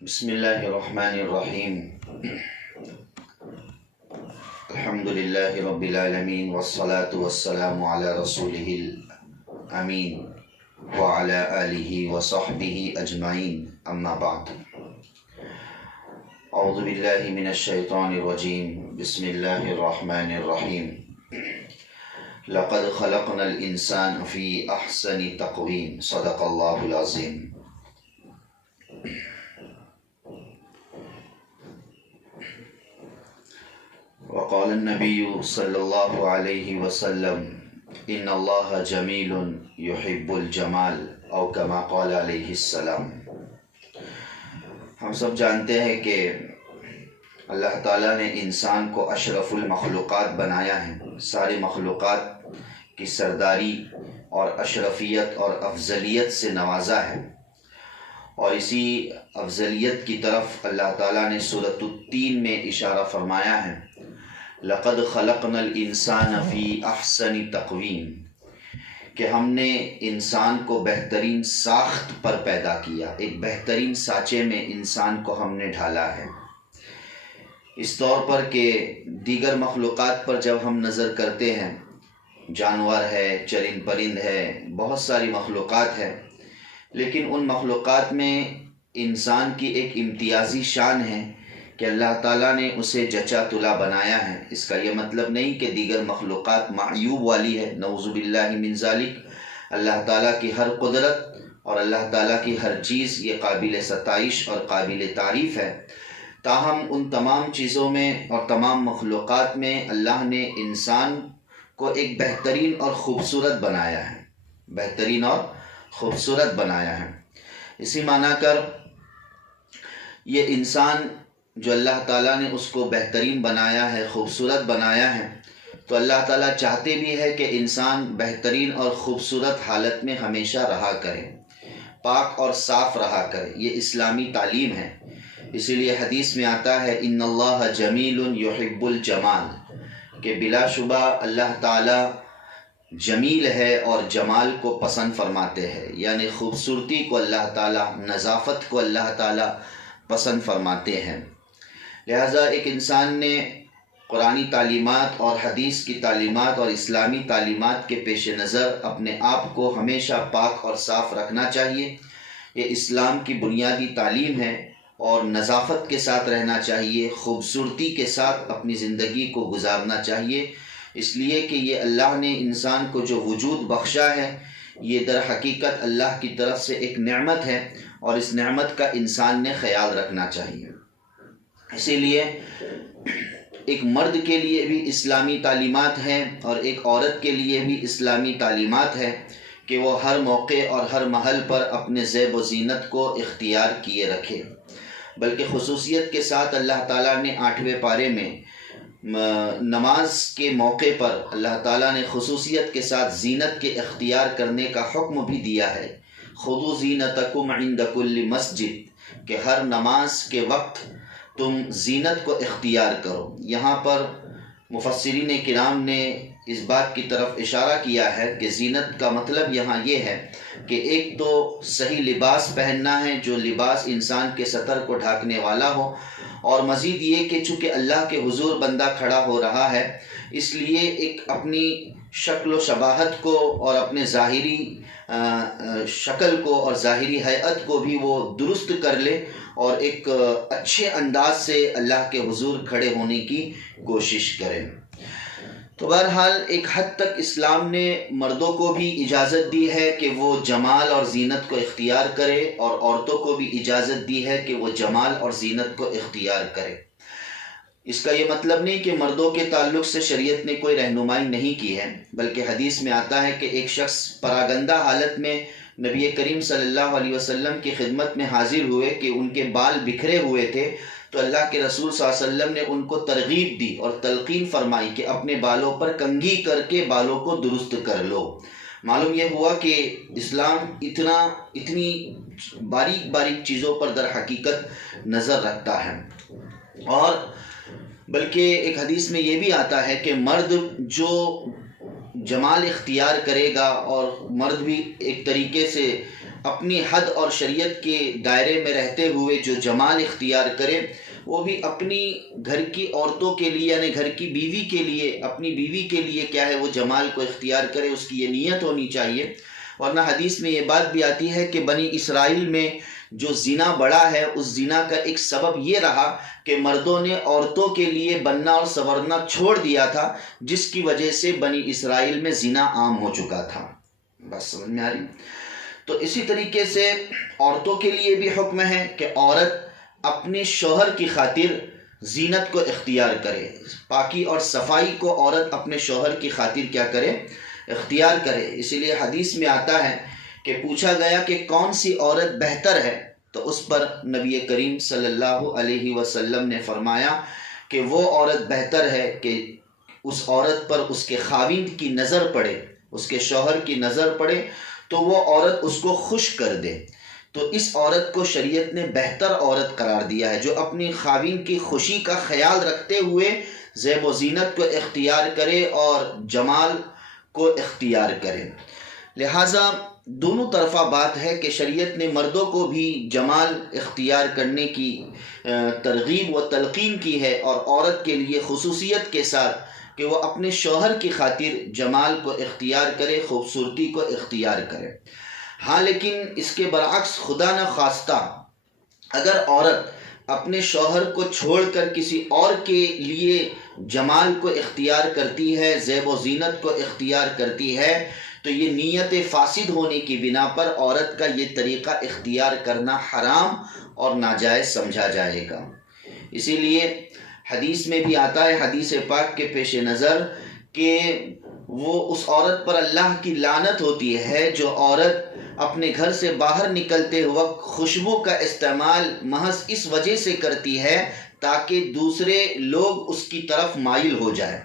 بسم اللہ الرحمن الرحیم الحمد للہ رب العالمین والصلاة والسلام علی رسولہ الامین وعلی آلہ وصحبہ اجمعین اما بعد اعوذ باللہ من الشیطان الرجیم بسم اللہ الرحمن الرحیم لقد خلقنا الانسان فی احسن تقویم صدق اللہ العظیم۔ وقال النبی صلی اللہ علیہ وسلم ان اللہ جمیل یحب الجمال او کما قال علیہ السلام۔ ہم سب جانتے ہیں کہ اللہ تعالیٰ نے انسان کو اشرف المخلوقات بنایا ہے، ساری مخلوقات کی سرداری اور اشرفیت اور افضلیت سے نوازا ہے، اور اسی افضلیت کی طرف اللہ تعالیٰ نے سورۃ التین میں اشارہ فرمایا ہے، لقد خلقنا الانسان فی احسن تقویم، کہ ہم نے انسان کو بہترین ساخت پر پیدا کیا، ایک بہترین سانچے میں انسان کو ہم نے ڈھالا ہے۔ اس طور پر کہ دیگر مخلوقات پر جب ہم نظر کرتے ہیں، جانور ہے، چرند پرند ہے، بہت ساری مخلوقات ہے، لیکن ان مخلوقات میں انسان کی ایک امتیازی شان ہے کہ اللہ تعالیٰ نے اسے جچا تلا بنایا ہے۔ اس کا یہ مطلب نہیں کہ دیگر مخلوقات معیوب والی ہے، نعوذ باللہ من ذالک۔ اللہ تعالیٰ کی ہر قدرت اور اللہ تعالیٰ کی ہر چیز یہ قابل ستائش اور قابل تعریف ہے، تاہم ان تمام چیزوں میں اور تمام مخلوقات میں اللہ نے انسان کو ایک بہترین اور خوبصورت بنایا ہے، بہترین اور خوبصورت بنایا ہے۔ اسی معنی کر یہ انسان جو اللہ تعالیٰ نے اس کو بہترین بنایا ہے، خوبصورت بنایا ہے، تو اللہ تعالیٰ چاہتے بھی ہے کہ انسان بہترین اور خوبصورت حالت میں ہمیشہ رہا کرے، پاک اور صاف رہا کرے۔ یہ اسلامی تعلیم ہے، اسی لیے حدیث میں آتا ہے ان اللہ جمیل یحب الجمال، کہ بلا شبہ اللہ تعالیٰ جمیل ہے اور جمال کو پسند فرماتے ہیں، یعنی خوبصورتی کو اللہ تعالیٰ، نظافت کو اللہ تعالیٰ پسند فرماتے ہیں۔ لہٰذا ایک انسان نے قرآنی تعلیمات اور حدیث کی تعلیمات اور اسلامی تعلیمات کے پیش نظر اپنے آپ کو ہمیشہ پاک اور صاف رکھنا چاہیے۔ یہ اسلام کی بنیادی تعلیم ہے، اور نظافت کے ساتھ رہنا چاہیے، خوبصورتی کے ساتھ اپنی زندگی کو گزارنا چاہیے، اس لیے کہ یہ اللہ نے انسان کو جو وجود بخشا ہے، یہ در حقیقت اللہ کی طرف سے ایک نعمت ہے، اور اس نعمت کا انسان نے خیال رکھنا چاہیے۔ اسی لیے ایک مرد کے لیے بھی اسلامی تعلیمات ہیں اور ایک عورت کے لیے بھی اسلامی تعلیمات ہے کہ وہ ہر موقع اور ہر محل پر اپنے زیب و زینت کو اختیار کیے رکھے، بلکہ خصوصیت کے ساتھ اللہ تعالیٰ نے 8ویں پارے میں نماز کے موقع پر اللہ تعالیٰ نے خصوصیت کے ساتھ زینت کے اختیار کرنے کا حکم بھی دیا ہے، خذوا زینتکم عند کل مسجد، کہ ہر نماز کے وقت تم زینت کو اختیار کرو۔ یہاں پر مفسرین کرام نے اس بات کی طرف اشارہ کیا ہے کہ زینت کا مطلب یہاں یہ ہے کہ ایک تو صحیح لباس پہننا ہے، جو لباس انسان کے سطر کو ڈھانکنے والا ہو، اور مزید یہ کہ چونکہ اللہ کے حضور بندہ کھڑا ہو رہا ہے، اس لیے ایک اپنی شکل و شباہت کو اور اپنے ظاہری شکل کو اور ظاہری ہیئت کو بھی وہ درست کر لے، اور ایک اچھے انداز سے اللہ کے حضور کھڑے ہونے کی کوشش کرے۔ تو بہرحال ایک حد تک اسلام نے مردوں کو بھی اجازت دی ہے کہ وہ جمال اور زینت کو اختیار کرے، اور عورتوں کو بھی اجازت دی ہے کہ وہ جمال اور زینت کو اختیار کرے۔ اس کا یہ مطلب نہیں کہ مردوں کے تعلق سے شریعت نے کوئی رہنمائی نہیں کی ہے، بلکہ حدیث میں آتا ہے کہ ایک شخص پراگندہ حالت میں نبی کریم صلی اللہ علیہ وسلم کی خدمت میں حاضر ہوئے کہ ان کے بال بکھرے ہوئے تھے، تو اللہ کے رسول صلی اللہ علیہ وسلم نے ان کو ترغیب دی اور تلقین فرمائی کہ اپنے بالوں پر کنگھی کر کے بالوں کو درست کر لو۔ معلوم یہ ہوا کہ اسلام اتنی باریک باریک چیزوں پر در حقیقت نظر رکھتا ہے، اور بلکہ ایک حدیث میں یہ بھی آتا ہے کہ مرد جو جمال اختیار کرے گا، اور مرد بھی ایک طریقے سے اپنی حد اور شریعت کے دائرے میں رہتے ہوئے جو جمال اختیار کرے وہ بھی اپنی گھر کی عورتوں کے لیے یعنی گھر کی بیوی کے لیے اپنی بیوی کے لیے کیا ہے وہ جمال کو اختیار کرے، اس کی یہ نیت ہونی چاہیے۔ ورنہ حدیث میں یہ بات بھی آتی ہے کہ بنی اسرائیل میں جو زنا بڑا ہے اس زنا کا ایک سبب یہ رہا کہ مردوں نے عورتوں کے لیے بننا اور سنورنا چھوڑ دیا تھا، جس کی وجہ سے بنی اسرائیل میں زنا عام ہو چکا تھا۔ بس سمجھ میں آ رہی؟ تو اسی طریقے سے عورتوں کے لیے بھی حکم ہے کہ عورت اپنے شوہر کی خاطر زینت کو اختیار کرے، پاکی اور صفائی کو عورت اپنے شوہر کی خاطر کیا کرے؟ اختیار کرے۔ اسی لیے حدیث میں آتا ہے کہ پوچھا گیا کہ کون سی عورت بہتر ہے، تو اس پر نبی کریم صلی اللہ علیہ وسلم نے فرمایا کہ وہ عورت بہتر ہے کہ اس عورت پر اس کے خاوند کی نظر پڑے، اس کے شوہر کی نظر پڑے تو وہ عورت اس کو خوش کر دے۔ تو اس عورت کو شریعت نے بہتر عورت قرار دیا ہے جو اپنی خاوند کی خوشی کا خیال رکھتے ہوئے زیب و زینت کو اختیار کرے اور جمال کو اختیار کرے۔ لہٰذا دونوں طرفہ بات ہے کہ شریعت نے مردوں کو بھی جمال اختیار کرنے کی ترغیب و تلقین کی ہے، اور عورت کے لیے خصوصیت کے ساتھ کہ وہ اپنے شوہر کی خاطر جمال کو اختیار کرے، خوبصورتی کو اختیار کرے۔ ہاں لیکن اس کے برعکس خدا نہ خواستہ اگر عورت اپنے شوہر کو چھوڑ کر کسی اور کے لیے جمال کو اختیار کرتی ہے، زیب و زینت کو اختیار کرتی ہے، تو یہ نیت فاسد ہونے کی بنا پر عورت کا یہ طریقہ اختیار کرنا حرام اور ناجائز سمجھا جائے گا۔ اسی لیے حدیث میں بھی آتا ہے، حدیث پاک کے پیش نظر، کہ وہ اس عورت پر اللہ کی لعنت ہوتی ہے جو عورت اپنے گھر سے باہر نکلتے وقت خوشبو کا استعمال محض اس وجہ سے کرتی ہے تاکہ دوسرے لوگ اس کی طرف مائل ہو جائے،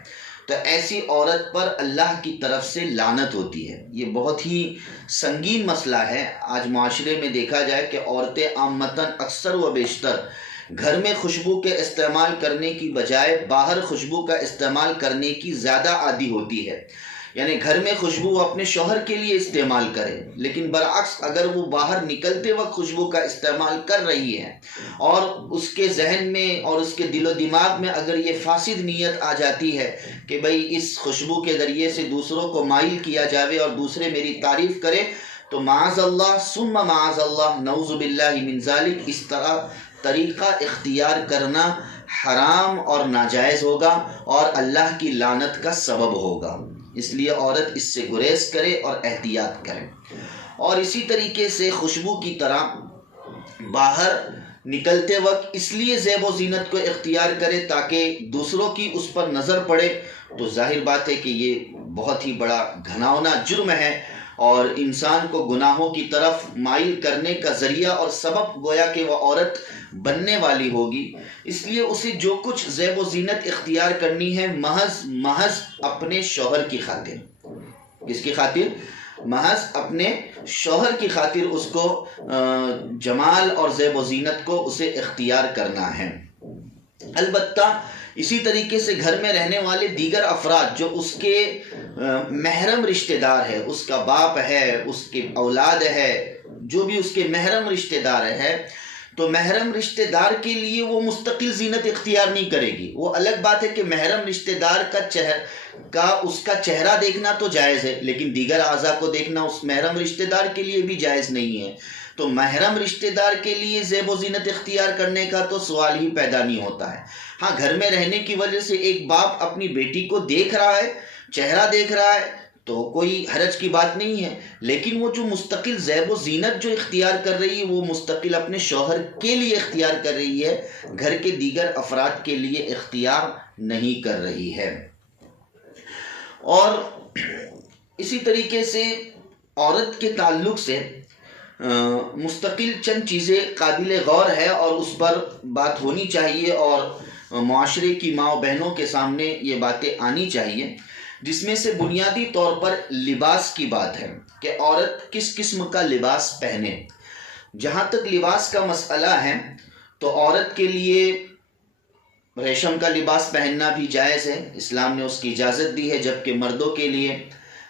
تو ایسی عورت پر اللہ کی طرف سے لعنت ہوتی ہے۔ یہ بہت ہی سنگین مسئلہ ہے۔ آج معاشرے میں دیکھا جائے کہ عورتیں عامةً اکثر و بیشتر گھر میں خوشبو کے استعمال کرنے کی بجائے باہر خوشبو کا استعمال کرنے کی زیادہ عادی ہوتی ہے، یعنی گھر میں خوشبو وہ اپنے شوہر کے لیے استعمال کرے، لیکن برعکس اگر وہ باہر نکلتے وقت خوشبو کا استعمال کر رہی ہے اور اس کے ذہن میں اور اس کے دل و دماغ میں اگر یہ فاسد نیت آ جاتی ہے کہ بھئی اس خوشبو کے ذریعے سے دوسروں کو مائل کیا جاوے اور دوسرے میری تعریف کرے، تو معاذ اللہ ثم معاذ اللہ نعوذ باللہ من ذالک، اس طریقہ اختیار کرنا حرام اور ناجائز ہوگا اور اللہ کی لعنت کا سبب ہوگا۔ اس لیے عورت اس سے گریز کرے اور احتیاط کرے۔ اور اسی طریقے سے خوشبو کی طرح باہر نکلتے وقت اس لیے زیب و زینت کو اختیار کرے تاکہ دوسروں کی اس پر نظر پڑے، تو ظاہر بات ہے کہ یہ بہت ہی بڑا گھناؤنا جرم ہے اور انسان کو گناہوں کی طرف مائل کرنے کا ذریعہ اور سبب گویا کہ وہ عورت بننے والی ہوگی۔ اس لیے اسے جو کچھ زیب و زینت اختیار کرنی ہے محض اپنے شوہر کی خاطر۔ کس کی خاطر؟ محض اپنے شوہر کی خاطر اس کو جمال اور زیب و زینت کو اسے اختیار کرنا ہے۔ البتہ اسی طریقے سے گھر میں رہنے والے دیگر افراد جو اس کے محرم رشتہ دار ہے، اس کا باپ ہے، اس کی اولاد ہے، جو بھی اس کے محرم رشتہ دار ہے، تو محرم رشتہ دار کے لیے وہ مستقل زینت اختیار نہیں کرے گی۔ وہ الگ بات ہے کہ محرم رشتہ دار اس کا چہرہ دیکھنا تو جائز ہے، لیکن دیگر اعضاء کو دیکھنا اس محرم رشتہ دار کے لیے بھی جائز نہیں ہے۔ تو محرم رشتہ دار کے لیے زیب و زینت اختیار کرنے کا تو سوال ہی پیدا نہیں ہوتا ہے۔ ہاں، گھر میں رہنے کی وجہ سے ایک باپ اپنی بیٹی کو دیکھ رہا ہے، چہرہ دیکھ رہا ہے، تو کوئی حرج کی بات نہیں ہے، لیکن وہ جو مستقل زیب و زینت جو اختیار کر رہی ہے وہ مستقل اپنے شوہر کے لیے اختیار کر رہی ہے، گھر کے دیگر افراد کے لیے اختیار نہیں کر رہی ہے۔ اور اسی طریقے سے عورت کے تعلق سے مستقل چند چیزیں قابل غور ہے اور اس پر بات ہونی چاہیے اور معاشرے کی ماں و بہنوں کے سامنے یہ باتیں آنی چاہیے، جس میں سے بنیادی طور پر لباس کی بات ہے کہ عورت کس قسم کا لباس پہنے۔ جہاں تک لباس کا مسئلہ ہے تو عورت کے لیے ریشم کا لباس پہننا بھی جائز ہے، اسلام نے اس کی اجازت دی ہے، جبکہ مردوں کے لیے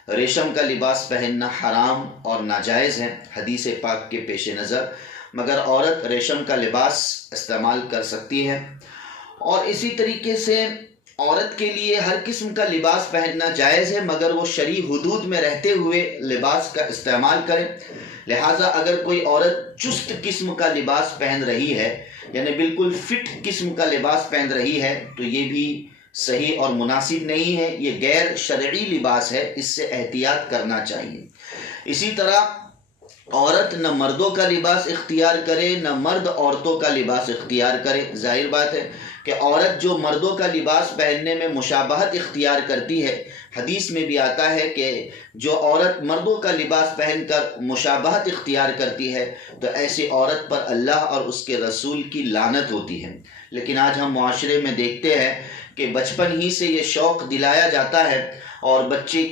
ریشم کا لباس پہننا حرام اور ناجائز ہے حدیث پاک کے پیش نظر، مگر عورت ریشم کا لباس استعمال کر سکتی ہے۔ اور اسی طریقے سے عورت کے لیے ہر قسم کا لباس پہننا جائز ہے، مگر وہ شرعی حدود میں رہتے ہوئے لباس کا استعمال کرے۔ لہٰذا اگر کوئی عورت چست قسم کا لباس پہن رہی ہے، یعنی بالکل فٹ قسم کا لباس پہن رہی ہے، تو یہ بھی صحیح اور مناسب نہیں ہے، یہ غیر شرعی لباس ہے، اس سے احتیاط کرنا چاہیے۔ اسی طرح عورت نہ مردوں کا لباس اختیار کرے، نہ مرد عورتوں کا لباس اختیار کرے۔ ظاہر بات ہے کہ عورت جو مردوں کا لباس پہننے میں مشابہت اختیار کرتی ہے، حدیث میں بھی آتا ہے کہ جو عورت مردوں کا لباس پہن کر مشابہت اختیار کرتی ہے تو ایسی عورت پر اللہ اور اس کے رسول کی لعنت ہوتی ہے۔ لیکن آج ہم معاشرے میں دیکھتے ہیں کہ بچپن ہی سے یہ شوق دلایا جاتا ہے اور بچے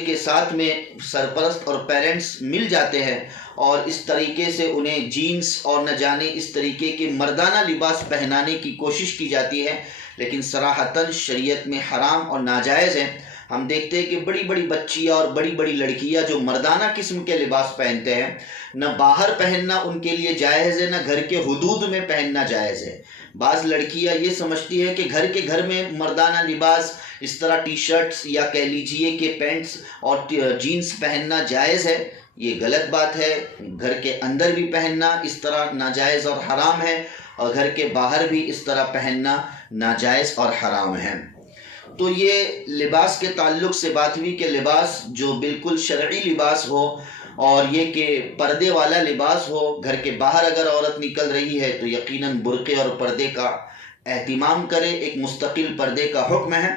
کے ساتھ میں سرپرست اور پیرنٹس مل جاتے ہیں اور اس طریقے سے انہیں جینس اور نہ جانے اس طریقے کے مردانہ لباس پہنانے کی کوشش کی جاتی ہے، لیکن صراحتاً شریعت میں حرام اور ناجائز ہے۔ ہم دیکھتے ہیں کہ بڑی بڑی بچیاں اور بڑی بڑی لڑکیاں جو مردانہ قسم کے لباس پہنتے ہیں، نہ باہر پہننا ان کے لیے جائز ہے، نہ گھر کے حدود میں پہننا جائز ہے۔ بعض لڑکیاں یہ سمجھتی ہے کہ گھر میں مردانہ لباس اس طرح ٹی شرٹس یا کہہ لیجئے کہ پینٹس اور جینس پہننا جائز ہے، یہ غلط بات ہے۔ گھر کے اندر بھی پہننا اس طرح ناجائز اور حرام ہے، اور گھر کے باہر بھی اس طرح پہننا ناجائز اور حرام ہے۔ تو یہ لباس کے تعلق سے بات ہوئی کہ لباس جو بالکل شرعی لباس ہو اور یہ کہ پردے والا لباس ہو۔ گھر کے باہر اگر عورت نکل رہی ہے تو یقیناً برقعے اور پردے کا اہتمام کرے، ایک مستقل پردے کا حکم ہے۔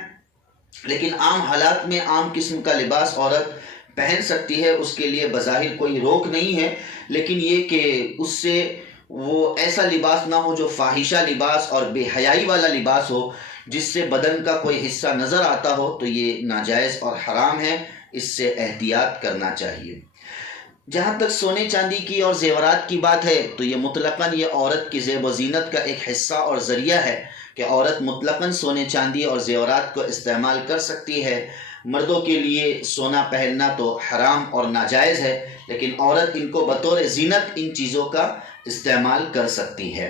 لیکن عام حالات میں عام قسم کا لباس عورت پہن سکتی ہے، اس کے لیے بظاہر کوئی روک نہیں ہے، لیکن یہ کہ اس سے وہ ایسا لباس نہ ہو جو فاحشہ لباس اور بے حیائی والا لباس ہو، جس سے بدن کا کوئی حصہ نظر آتا ہو، تو یہ ناجائز اور حرام ہے، اس سے احتیاط کرنا چاہیے۔ جہاں تک سونے چاندی کی اور زیورات کی بات ہے تو یہ مطلقاً یہ عورت کی زیب و زینت کا ایک حصہ اور ذریعہ ہے کہ عورت مطلقاً سونے چاندی اور زیورات کو استعمال کر سکتی ہے۔ مردوں کے لیے سونا پہننا تو حرام اور ناجائز ہے، لیکن عورت ان کو بطور زینت ان چیزوں کا استعمال کر سکتی ہے۔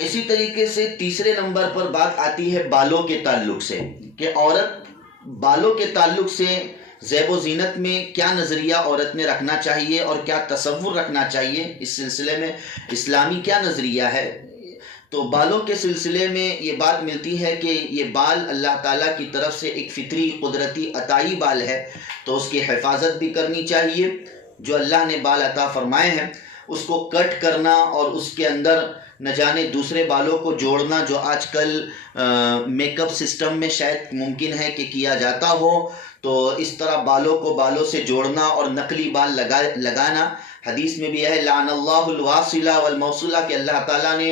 اسی طریقے سے تیسرے نمبر پر بات آتی ہے بالوں کے تعلق سے کہ عورت بالوں کے تعلق سے زیب و زینت میں کیا نظریہ عورت نے رکھنا چاہیے اور کیا تصور رکھنا چاہیے، اس سلسلے میں اسلامی کیا نظریہ ہے۔ تو بالوں کے سلسلے میں یہ بات ملتی ہے کہ یہ بال اللہ تعالیٰ کی طرف سے ایک فطری قدرتی عطائی بال ہے، تو اس کی حفاظت بھی کرنی چاہیے۔ جو اللہ نے بال عطا فرمائے ہیں اس کو کٹ کرنا اور اس کے اندر نہ جانے دوسرے بالوں کو جوڑنا، جو آج کل میک اپ سسٹم میں شاید ممکن ہے کہ کیا جاتا ہو، تو اس طرح بالوں کو بالوں سے جوڑنا اور نقلی بال لگانا، حدیث میں بھی ہے لعن اللہ الواصلہ والموصولہ، کہ اللہ تعالیٰ نے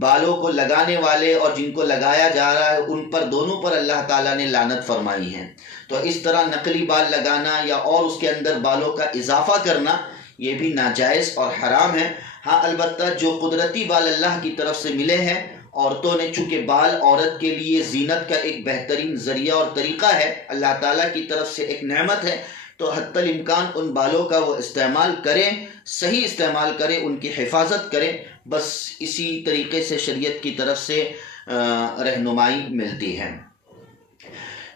بالوں کو لگانے والے اور جن کو لگایا جا رہا ہے ان پر دونوں پر اللہ تعالیٰ نے لعنت فرمائی ہے۔ تو اس طرح نقلی بال لگانا یا اور اس کے اندر بالوں کا اضافہ کرنا یہ بھی ناجائز اور حرام ہے۔ ہاں البتہ جو قدرتی بال اللہ کی طرف سے ملے ہیں، عورتوں نے چونکہ بال عورت کے لیے زینت کا ایک بہترین ذریعہ اور طریقہ ہے، اللہ تعالیٰ کی طرف سے ایک نعمت ہے، تو حتی الامکان ان بالوں کا وہ استعمال کریں، صحیح استعمال کریں، ان کی حفاظت کریں، بس اسی طریقے سے شریعت کی طرف سے رہنمائی ملتی ہے۔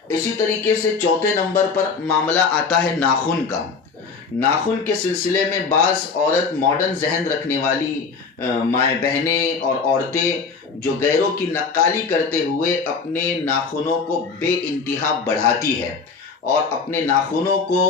اسی طریقے سے چوتھے نمبر پر معاملہ آتا ہے ناخن کا۔ ناخن کے سلسلے میں بعض عورت ماڈرن ذہن رکھنے والی مائیں بہنیں اور عورتیں جو غیروں کی نقالی کرتے ہوئے اپنے ناخنوں کو بے انتہا بڑھاتی ہے، اور اپنے ناخنوں کو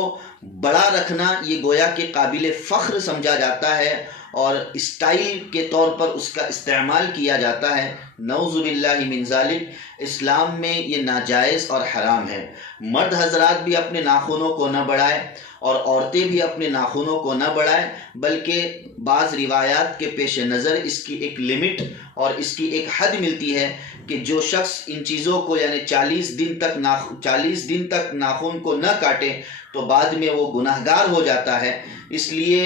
بڑا رکھنا یہ گویا کہ قابل فخر سمجھا جاتا ہے اور اسٹائل کے طور پر اس کا استعمال کیا جاتا ہے۔ نعوذ باللہ من ذالک، اسلام میں یہ ناجائز اور حرام ہے۔ مرد حضرات بھی اپنے ناخنوں کو نہ بڑھائیں اور عورتیں بھی اپنے ناخنوں کو نہ بڑھائیں، بلکہ بعض روایات کے پیش نظر اس کی ایک لمٹ اور اس کی ایک حد ملتی ہے کہ جو شخص ان چیزوں کو یعنی 40 دن تک ناخن کو نہ کاٹے تو بعد میں وہ گناہگار ہو جاتا ہے۔ اس لیے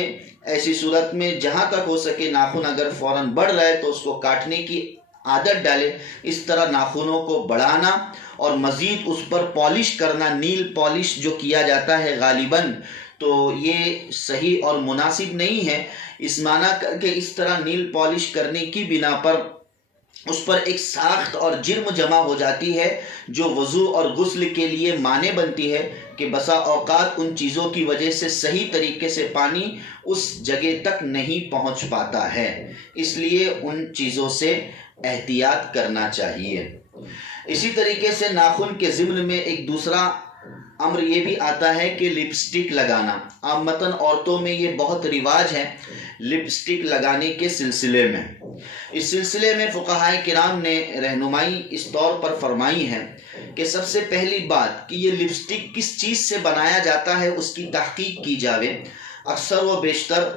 ایسی صورت میں جہاں تک ہو سکے ناخن اگر فوراً بڑھ رہا ہے تو اس کو کاٹنے کی عادت ڈالے۔ اس طرح ناخنوں کو بڑھانا اور مزید اس پر پالش کرنا، نیل پالش جو کیا جاتا ہے غالباً، تو یہ صحیح اور مناسب نہیں ہے، اس معنی کر کے اس طرح نیل پالش کرنے کی بنا پر اس پر ایک ساخت اور جرم جمع ہو جاتی ہے جو وضو اور غسل کے لیے مانع بنتی ہے کہ بسا اوقات ان چیزوں کی وجہ سے صحیح طریقے سے پانی اس جگہ تک نہیں پہنچ پاتا ہے، اس لیے ان چیزوں سے احتیاط کرنا چاہیے۔ اسی طریقے سے ناخن کے ضمن میں ایک دوسرا امر یہ بھی آتا ہے کہ لپسٹک لگانا۔ عامتاً عورتوں میں یہ بہت رواج ہے لپسٹک لگانے کے سلسلے میں۔ اس سلسلے میں فقہائے کرام نے رہنمائی اس طور پر فرمائی ہے کہ سب سے پہلی بات کہ یہ لپسٹک کس چیز سے بنایا جاتا ہے اس کی تحقیق کی جاوے۔ اکثر و بیشتر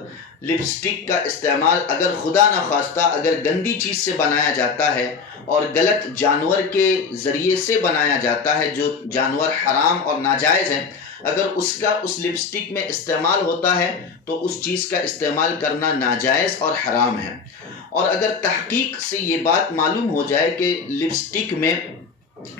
لپسٹک کا استعمال اگر خدا نخواستہ اگر گندی چیز سے بنایا جاتا ہے اور غلط جانور کے ذریعے سے بنایا جاتا ہے جو جانور حرام اور ناجائز ہے، اگر اس کا اس لپسٹک میں استعمال ہوتا ہے تو اس چیز کا استعمال کرنا ناجائز اور حرام ہے۔ اور اگر تحقیق سے یہ بات معلوم ہو جائے کہ لپسٹک میں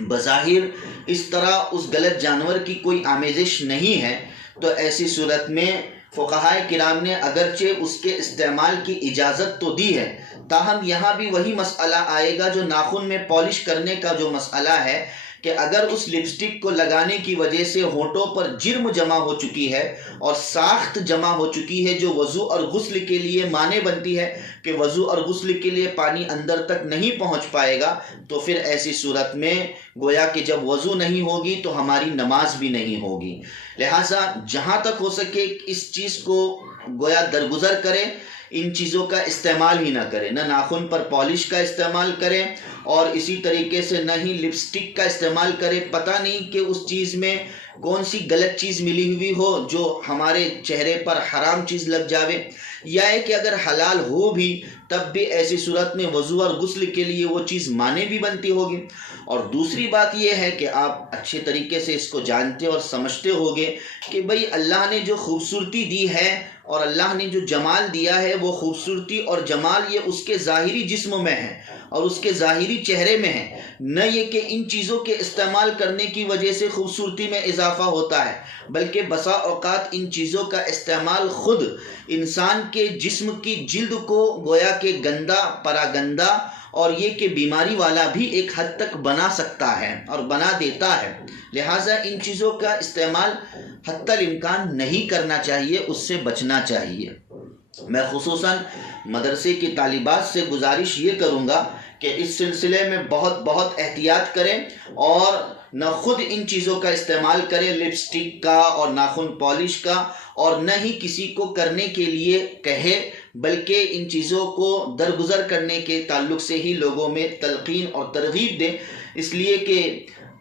بظاہر اس طرح اس غلط جانور کی کوئی آمیزش نہیں ہے، تو ایسی صورت میں فقہائے کرام نے اگرچہ اس کے استعمال کی اجازت تو دی ہے، تاہم یہاں بھی وہی مسئلہ آئے گا جو ناخن میں پالش کرنے کا جو مسئلہ ہے کہ اگر اس لپسٹک کو لگانے کی وجہ سے ہونٹوں پر جرم جمع ہو چکی ہے اور ساخت جمع ہو چکی ہے جو وضو اور غسل کے لیے مانع بنتی ہے کہ وضو اور غسل کے لیے پانی اندر تک نہیں پہنچ پائے گا، تو پھر ایسی صورت میں گویا کہ جب وضو نہیں ہوگی تو ہماری نماز بھی نہیں ہوگی۔ لہٰذا جہاں تک ہو سکے اس چیز کو گویا درگزر کریں، ان چیزوں کا استعمال ہی نہ کریں، نہ ناخن پر پالش کا استعمال کریں اور اسی طریقے سے نہ ہی لپسٹک کا استعمال کریں۔ پتہ نہیں کہ اس چیز میں کون سی غلط چیز ملی ہوئی ہو جو ہمارے چہرے پر حرام چیز لگ جاوے، یا ہے کہ اگر حلال ہو بھی تب بھی ایسی صورت میں وضو اور غسل کے لیے وہ چیز مانع بھی بنتی ہوگی۔ اور دوسری بات یہ ہے کہ آپ اچھے طریقے سے اس کو جانتے اور سمجھتے ہوگے کہ بھئی اللہ نے جو خوبصورتی دی ہے اور اللہ نے جو جمال دیا ہے وہ خوبصورتی اور جمال یہ اس کے ظاہری جسم میں ہے اور اس کے ظاہری چہرے میں ہے، نہ یہ کہ ان چیزوں کے استعمال کرنے کی وجہ سے خوبصورتی میں اضافہ ہوتا ہے، بلکہ بسا اوقات ان چیزوں کا استعمال خود انسان کے جسم کی جلد کو گویا کہ گندا پراگندہ اور یہ کہ بیماری والا بھی ایک حد تک بنا سکتا ہے اور بنا دیتا ہے۔ لہٰذا ان چیزوں کا استعمال حتی الامکان نہیں کرنا چاہیے، اس سے بچنا چاہیے۔ میں خصوصاً مدرسے کی طالبات سے گزارش یہ کروں گا کہ اس سلسلے میں بہت احتیاط کریں اور نہ خود ان چیزوں کا استعمال کریں، لپسٹک کا اور ناخن پالش کا، اور نہ ہی کسی کو کرنے کے لیے کہے، بلکہ ان چیزوں کو درگزر کرنے کے تعلق سے ہی لوگوں میں تلقین اور ترغیب دیں، اس لیے کہ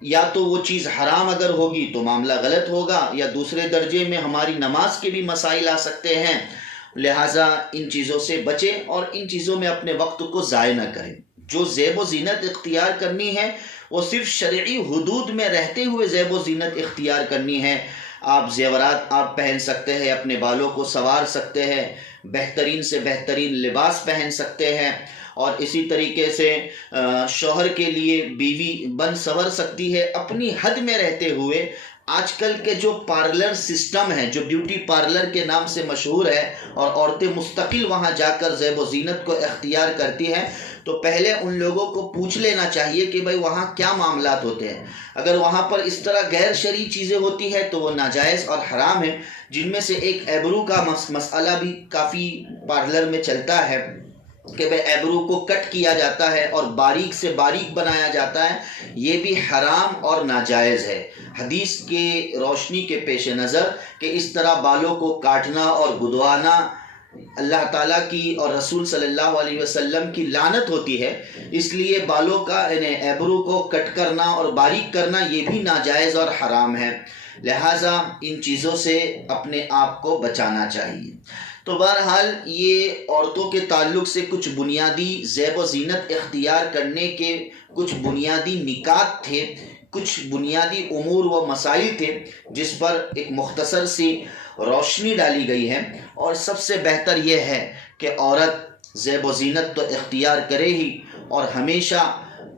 یا تو وہ چیز حرام اگر ہوگی تو معاملہ غلط ہوگا، یا دوسرے درجے میں ہماری نماز کے بھی مسائل آ سکتے ہیں۔ لہٰذا ان چیزوں سے بچیں اور ان چیزوں میں اپنے وقت کو ضائع نہ کریں۔ جو زیب و زینت اختیار کرنی ہے وہ صرف شرعی حدود میں رہتے ہوئے زیب و زینت اختیار کرنی ہے۔ آپ زیورات آپ پہن سکتے ہیں، اپنے بالوں کو سنوار سکتے ہیں، بہترین سے بہترین لباس پہن سکتے ہیں، اور اسی طریقے سے شوہر کے لیے بیوی بن سنور سکتی ہے اپنی حد میں رہتے ہوئے۔ آج کل کے جو پارلر سسٹم ہے جو بیوٹی پارلر کے نام سے مشہور ہے اور عورتیں مستقل وہاں جا کر زیب و زینت کو اختیار کرتی ہیں، تو پہلے ان لوگوں کو پوچھ لینا چاہیے کہ بھائی وہاں کیا معاملات ہوتے ہیں۔ اگر وہاں پر اس طرح غیر شرعی چیزیں ہوتی ہیں تو وہ ناجائز اور حرام ہیں، جن میں سے ایک ایبرو کا مسئلہ بھی کافی پارلر میں چلتا ہے کہ بھائی ایبرو کو کٹ کیا جاتا ہے اور باریک سے باریک بنایا جاتا ہے، یہ بھی حرام اور ناجائز ہے حدیث کے روشنی کے پیش نظر کہ اس طرح بالوں کو کاٹنا اور گدوانا اللہ تعالیٰ کی اور رسول صلی اللہ علیہ وسلم کی لعنت ہوتی ہے، اس لیے بالوں کا یعنی ایبرو کو کٹ کرنا اور باریک کرنا یہ بھی ناجائز اور حرام ہے۔ لہٰذا ان چیزوں سے اپنے آپ کو بچانا چاہیے۔ تو بہرحال یہ عورتوں کے تعلق سے کچھ بنیادی زیب و زینت اختیار کرنے کے کچھ بنیادی نکات تھے، کچھ بنیادی امور و مسائل تھے جس پر ایک مختصر سی روشنی ڈالی گئی ہے، اور سب سے بہتر یہ ہے کہ عورت زیب و زینت تو اختیار کرے ہی، اور ہمیشہ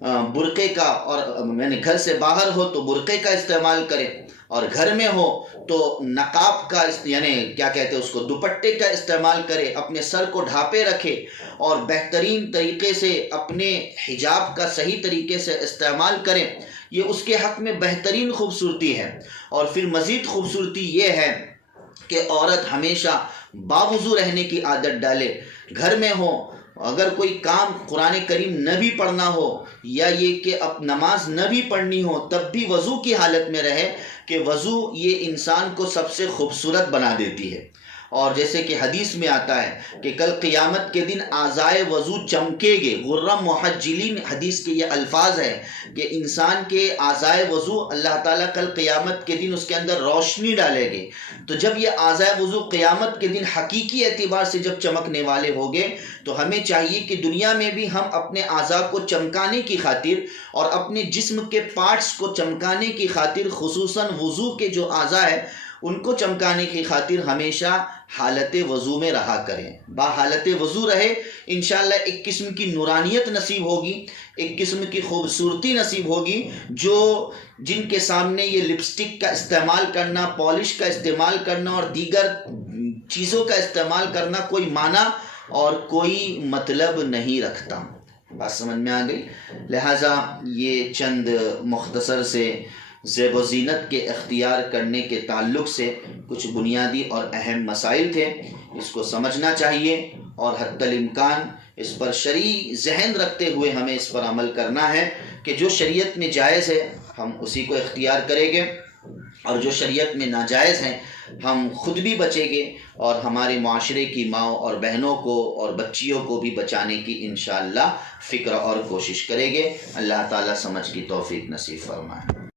برقعے کا، اور یعنی گھر سے باہر ہو تو برقعے کا استعمال کرے، اور گھر میں ہو تو نقاب کا یعنی کیا کہتے ہیں اس کو، دوپٹے کا استعمال کرے، اپنے سر کو ڈھانپے رکھے، اور بہترین طریقے سے اپنے حجاب کا صحیح طریقے سے استعمال کرے، یہ اس کے حق میں بہترین خوبصورتی ہے۔ اور پھر مزید خوبصورتی یہ ہے کہ عورت ہمیشہ باوضو رہنے کی عادت ڈالے، گھر میں ہو، اگر کوئی کام قرآن کریم نہ بھی پڑھنا ہو یا یہ کہ اب نماز نہ بھی پڑھنی ہو تب بھی وضو کی حالت میں رہے، کہ وضو یہ انسان کو سب سے خوبصورت بنا دیتی ہے۔ اور جیسے کہ حدیث میں آتا ہے کہ کل قیامت کے دن اعضائے وضو چمکے گے، غرم محجلین، حدیث کے یہ الفاظ ہیں کہ انسان کے اعضائے وضو اللہ تعالیٰ کل قیامت کے دن اس کے اندر روشنی ڈالے گے۔ تو جب یہ اعضائے وضو قیامت کے دن حقیقی اعتبار سے جب چمکنے والے ہوگے تو ہمیں چاہیے کہ دنیا میں بھی ہم اپنے اعضاء کو چمکانے کی خاطر اور اپنے جسم کے پارٹس کو چمکانے کی خاطر، خصوصاً وضو کے جو اعضاء ہیں ان کو چمکانے کی خاطر ہمیشہ حالت وضو میں رہا کریں، با حالت وضو رہے، انشاءاللہ ایک قسم کی نورانیت نصیب ہوگی، ایک قسم کی خوبصورتی نصیب ہوگی، جو جن کے سامنے یہ لپسٹک کا استعمال کرنا، پالش کا استعمال کرنا اور دیگر چیزوں کا استعمال کرنا کوئی معنی اور کوئی مطلب نہیں رکھتا۔ بات سمجھ میں آ گئی؟ لہٰذا یہ چند مختصر سے زیب و زینت کے اختیار کرنے کے تعلق سے کچھ بنیادی اور اہم مسائل تھے، اس کو سمجھنا چاہیے اور حتی الامکان اس پر شرعی ذہن رکھتے ہوئے ہمیں اس پر عمل کرنا ہے کہ جو شریعت میں جائز ہے ہم اسی کو اختیار کریں گے، اور جو شریعت میں ناجائز ہیں ہم خود بھی بچیں گے اور ہمارے معاشرے کی ماؤں اور بہنوں کو اور بچیوں کو بھی بچانے کی انشاءاللہ فکر اور کوشش کریں گے۔ اللہ تعالیٰ سمجھ کی توفیق نصیب فرمائے۔